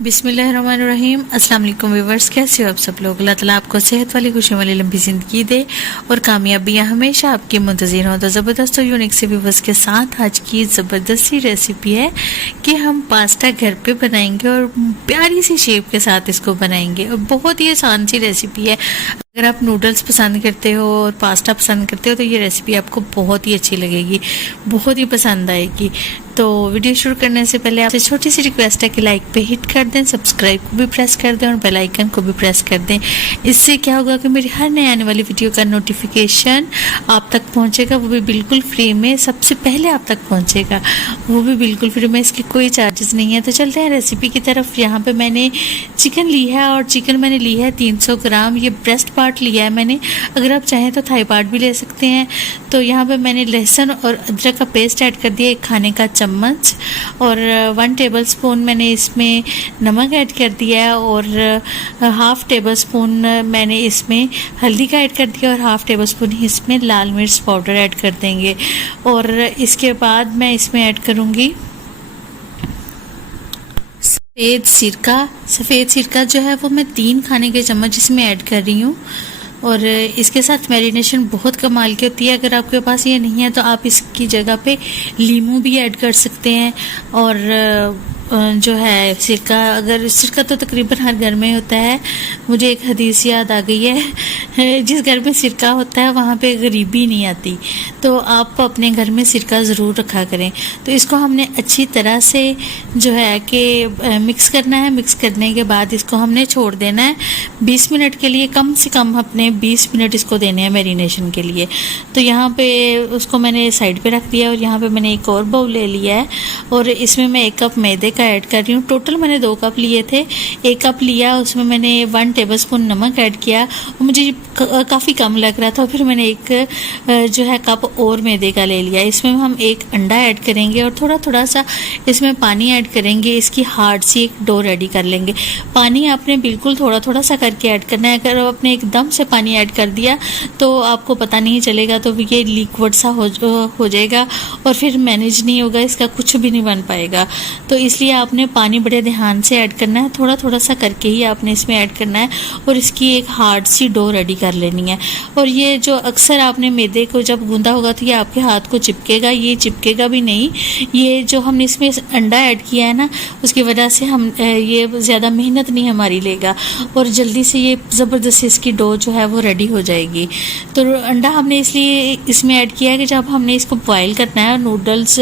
बिस्मिल्लाहिर्रहमानिर्रहीम। अस्सलाम वालेकुम व्यूअर्स, कैसे हो आप सब लोग। अल्लाह ताला आपको सेहत वाली खुशी वाली लंबी ज़िंदगी दे और कामयाबियाँ हमेशा आपकी मुंतज़िर हों। तो ज़बरदस्त और यूनिक से व्यूअर्स के साथ आज की ज़बरदस्त सी रेसिपी है कि हम पास्ता घर पे बनाएंगे और प्यारी सी शेप के साथ इसको बनाएंगे और बहुत ही आसान सी रेसिपी है। अगर आप नूडल्स पसंद करते हो और पास्ता पसंद करते हो तो ये रेसिपी आपको बहुत ही अच्छी लगेगी, बहुत ही पसंद आएगी। तो वीडियो शुरू करने से पहले आपसे छोटी सी रिक्वेस्ट है कि लाइक पे हिट कर दें, सब्सक्राइब को भी प्रेस कर दें और बेल आइकन को भी प्रेस कर दें। इससे क्या होगा कि मेरी हर नए आने वाली वीडियो का नोटिफिकेशन आप तक पहुंचेगा, वो भी बिल्कुल फ्री में, सबसे पहले आप तक पहुंचेगा, वो भी बिल्कुल फ्री में, इसके कोई चार्जेस नहीं है। तो चलते हैं रेसिपी की तरफ। यहाँ पे मैंने चिकन ली है और चिकन मैंने ली है 300 ग्राम। ये ब्रेस्ट पार्ट लिया है मैंने, अगर आप चाहें तो थाई पार्ट भी ले सकते हैं। तो यहाँ पे मैंने लहसुन और अदरक का पेस्ट ऐड कर दिया, 1 खाने का चम्मच, और 1 टेबलस्पून मैंने इसमें नमक ऐड कर दिया है और 1/2 टेबलस्पून मैंने इसमें हल्दी का ऐड कर दिया और 1/2 टेबलस्पून ही इसमें लाल मिर्च पाउडर ऐड कर देंगे। और इसके बाद मैं इसमें ऐड करूँगी सफ़ेद सिरका जो है वो मैं 3 खाने के चम्मच इसमें ऐड कर रही हूँ। और इसके साथ मैरिनेशन बहुत कमाल की होती है। अगर आपके पास ये नहीं है तो आप इसकी जगह पे लीमू भी ऐड कर सकते हैं। और जो है सिरका, अगर सिरका तो तकरीबन हर घर में होता है। मुझे एक हदीस याद आ गई है, जिस घर में सिरका होता है वहाँ पे गरीबी नहीं आती। तो आप अपने घर में सिरका ज़रूर रखा करें। तो इसको हमने अच्छी तरह से जो है कि मिक्स करना है। मिक्स करने के बाद इसको हमने छोड़ देना है 20 मिनट के लिए, कम से कम अपने 20 मिनट इसको देने हैं मैरिनेशन के लिए। तो यहाँ पे उसको मैंने साइड पे रख दिया और यहाँ पे मैंने एक और बाउल ले लिया है और इसमें मैं 1 कप मैदे ऐड कर रही हूँ। टोटल मैंने 2 कप लिए थे, 1 कप लिया, उसमें मैंने 1 टेबलस्पून नमक ऐड किया और मुझे काफ़ी कम लग रहा था। फिर मैंने एक जो है कप और मैदे का ले लिया। इसमें हम 1 अंडा ऐड करेंगे और थोड़ा थोड़ा सा इसमें पानी ऐड करेंगे। इसकी हार्ड सी एक डो रेडी कर लेंगे। पानी आपने बिल्कुल थोड़ा थोड़ा सा करके ऐड करना है। अगर आपने एकदम से पानी ऐड कर दिया तो आपको पता नहीं चलेगा, तो ये लिक्विड सा हो जाएगा और फिर मैनेज नहीं होगा, इसका कुछ भी नहीं बन पाएगा। तो इसलिए आपने पानी बड़े ध्यान से ऐड करना है, थोड़ा थोड़ा सा करके ही आपने इसमें ऐड करना है और इसकी एक हार्ड सी डो रेडी कर लेनी है। और ये जो अक्सर आपने मैदे को जब गूंदा होगा तो ये आपके हाथ को चिपकेगा, ये चिपकेगा भी नहीं। ये जो हमने इसमें अंडा ऐड किया है ना, उसकी वजह से हम ये ज़्यादा मेहनत नहीं हमारी लेगा और जल्दी से ये ज़बरदस्त इसकी डो जो है वो रेडी हो जाएगी। तो अंडा हमने इसलिए इसमें ऐड किया है कि जब हमने इसको बॉयल करना है, नूडल्स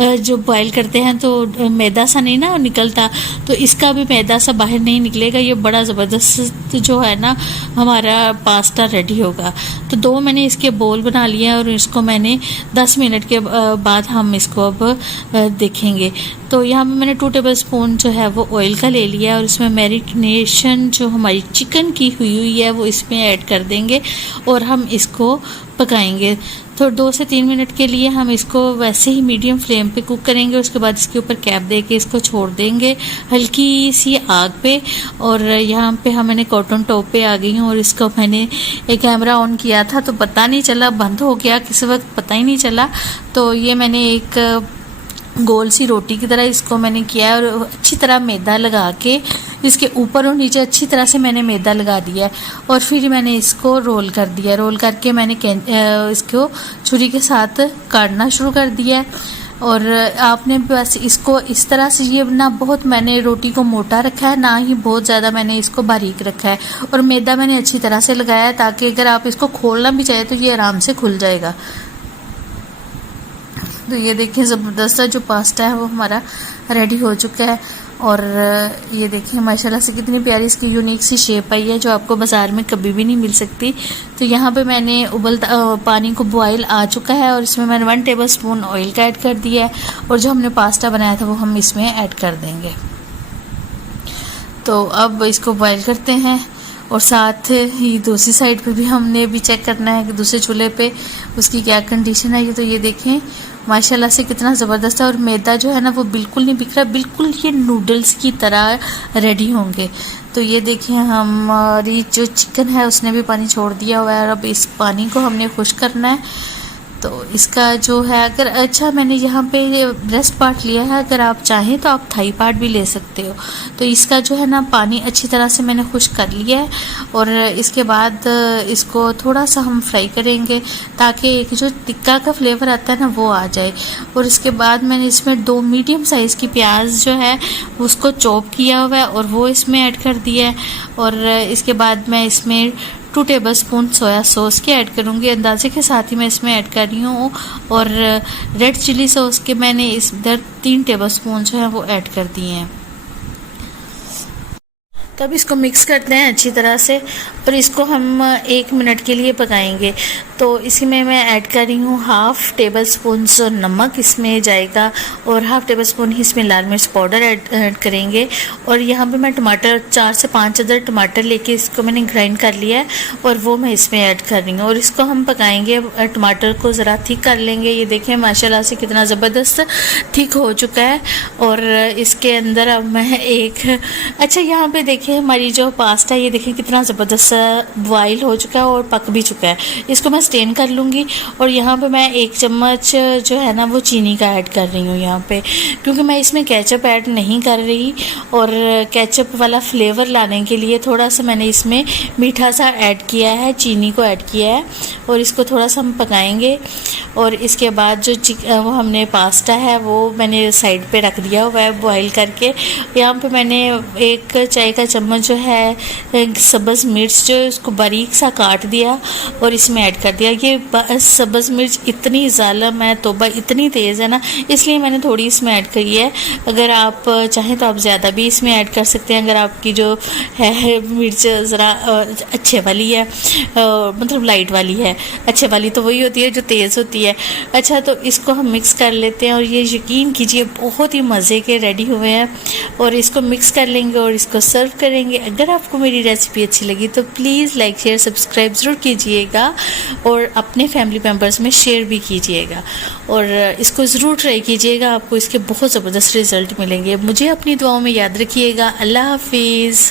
जो बॉयल करते हैं तो मैदा सा नहीं ना निकलता, तो इसका भी मैदा सा बाहर नहीं निकलेगा। ये बड़ा ज़बरदस्त जो है ना हमारा पास्ता रेडी होगा। तो 2 मैंने इसके बोल बना लिए और इसको मैंने 10 मिनट के बाद हम इसको अब देखेंगे। तो यहाँ पे मैंने 2 टेबलस्पून जो है वो ऑयल का ले लिया और इसमें मैरिनेशन जो हमारी चिकन की हुई है वो इसमें ऐड कर देंगे और हम इसको पकाएंगे। तो 2 से 3 मिनट के लिए हम इसको वैसे ही मीडियम फ्लेम पे कुक करेंगे। उसके बाद इसके ऊपर कैप दे के इसको छोड़ देंगे हल्की सी आग पे। और यहाँ पे मैंने कॉटन टॉप पे आ गई हूँ और इसको मैंने एक कैमरा ऑन किया था तो पता नहीं चला, बंद हो गया किस वक्त पता ही नहीं चला। तो ये मैंने एक गोल सी रोटी की तरह इसको मैंने किया है और अच्छी तरह मैदा लगा के इसके ऊपर और नीचे अच्छी तरह से मैंने मैदा लगा दिया है और फिर मैंने इसको रोल कर दिया। रोल करके मैंने इसको छुरी के साथ काटना शुरू कर दिया है। और आपने बस इसको इस तरह से, ये ना बहुत मैंने रोटी को मोटा रखा है, ना ही बहुत ज़्यादा मैंने इसको बारीक रखा है। और मैदा मैंने अच्छी तरह से लगाया है ताकि अगर आप इसको खोलना भी चाहे तो ये आराम से खुल जाएगा। तो ये देखिए ज़बरदस्त जो पास्ता है वो हमारा रेडी हो चुका है। और ये देखिए माशाल्लाह से कितनी प्यारी इसकी यूनिक सी शेप आई है जो आपको बाज़ार में कभी भी नहीं मिल सकती। तो यहाँ पे मैंने पानी को बॉयल आ चुका है और इसमें मैंने 1 टेबलस्पून ऑयल का ऐड कर दिया है और जो हमने पास्ता बनाया था वो हम इसमें ऐड कर देंगे। तो अब इसको बॉयल करते हैं और साथ ही दूसरी साइड पे भी हमने भी चेक करना है कि दूसरे चूल्हे पे उसकी क्या कंडीशन है। तो ये देखें माशाल्लाह से कितना ज़बरदस्त है और मैदा जो है ना वो बिल्कुल नहीं बिखरा, बिल्कुल ये नूडल्स की तरह रेडी होंगे। तो ये देखिए हमारी जो चिकन है उसने भी पानी छोड़ दिया हुआ है और अब इस पानी को हमने खुश करना है। तो इसका जो है, अगर अच्छा मैंने यहाँ पे ब्रेस्ट पार्ट लिया है, अगर आप चाहें तो आप थाई पार्ट भी ले सकते हो। तो इसका जो है ना पानी अच्छी तरह से मैंने खुश्क कर लिया है और इसके बाद इसको थोड़ा सा हम फ्राई करेंगे ताकि एक जो टिक्का का फ्लेवर आता है ना वो आ जाए। और इसके बाद मैंने इसमें 2 मीडियम साइज़ की प्याज जो है उसको चॉप किया हुआ है और वो इसमें ऐड कर दिया है। और इसके बाद मैं इसमें 2 टेबलस्पून सोया सॉस के ऐड करूँगी, अंदाजे के साथ ही मैं इसमें ऐड कर रही हूँ। और रेड चिली सॉस के मैंने इधर 3 टेबलस्पून जो है वो ऐड कर दिए हैं। तो अब इसको मिक्स करते हैं अच्छी तरह से और इसको हम 1 मिनट के लिए पकाएंगे। तो इसमें मैं ऐड कर रही हूँ 1/2 टेबलस्पून नमक इसमें जाएगा और 1/2 टेबलस्पून ही इसमें लाल मिर्च पाउडर ऐड करेंगे। और यहाँ पे मैं टमाटर 4 से 5 अदर टमाटर लेके इसको मैंने ग्राइंड कर लिया है और वो मैं इसमें ऐड कर रही हूँ और इसको हम पकाएंगे। टमाटर को ज़रा थिक कर लेंगे। ये देखें माशाल्लाह से कितना ज़बरदस्त थिक हो चुका है। और इसके अंदर अब मैं अच्छा यहाँ पे देखिए हमारी जो पास्ता ये देखिए कितना ज़बरदस्त बॉयल हो चुका है और पक भी चुका है। इसको मैं स्टेन कर लूँगी और यहाँ पे मैं 1 चम्मच जो है ना वो चीनी का ऐड कर रही हूँ यहाँ पे, क्योंकि मैं इसमें केचप ऐड नहीं कर रही। और केचप वाला फ्लेवर लाने के लिए थोड़ा सा मैंने इसमें मीठा सा ऐड किया है, चीनी को ऐड किया है और इसको थोड़ा सा हम पकाएंगे। और इसके बाद जो वो हमने पास्ता है वो मैंने साइड पे रख दिया हुआ है बॉईल करके। यहाँ पे मैंने 1 चाय का चम्मच जो है सब्ज़ मिर्च जो उसको बारीक सा काट दिया और इसमें ऐड कर दिया। ये सब्ज़ मिर्च इतनी ज़ालम है, तौबा इतनी तेज़ है ना, इसलिए मैंने थोड़ी इसमें ऐड करी है। अगर आप चाहें तो आप ज़्यादा भी इसमें ऐड कर सकते हैं, अगर आपकी जो है मिर्च ज़रा अच्छे वाली है, मतलब लाइट वाली है। अच्छे वाली तो वही होती है जो तेज़ होती है। अच्छा, तो इसको हम मिक्स कर लेते हैं और ये यकीन कीजिए बहुत ही मज़े के रेडी हुए हैं। और इसको मिक्स कर लेंगे और इसको सर्व करेंगे। अगर आपको मेरी रेसिपी अच्छी लगी तो प्लीज़ लाइक शेयर सब्सक्राइब ज़रूर कीजिएगा और अपने फैमिली मेम्बर्स में शेयर भी कीजिएगा और इसको ज़रूर ट्राई कीजिएगा। आपको इसके बहुत ज़बरदस्त रिज़ल्ट मिलेंगे। मुझे अपनी दुआओं में याद रखिएगा। अल्लाह हाफिज़।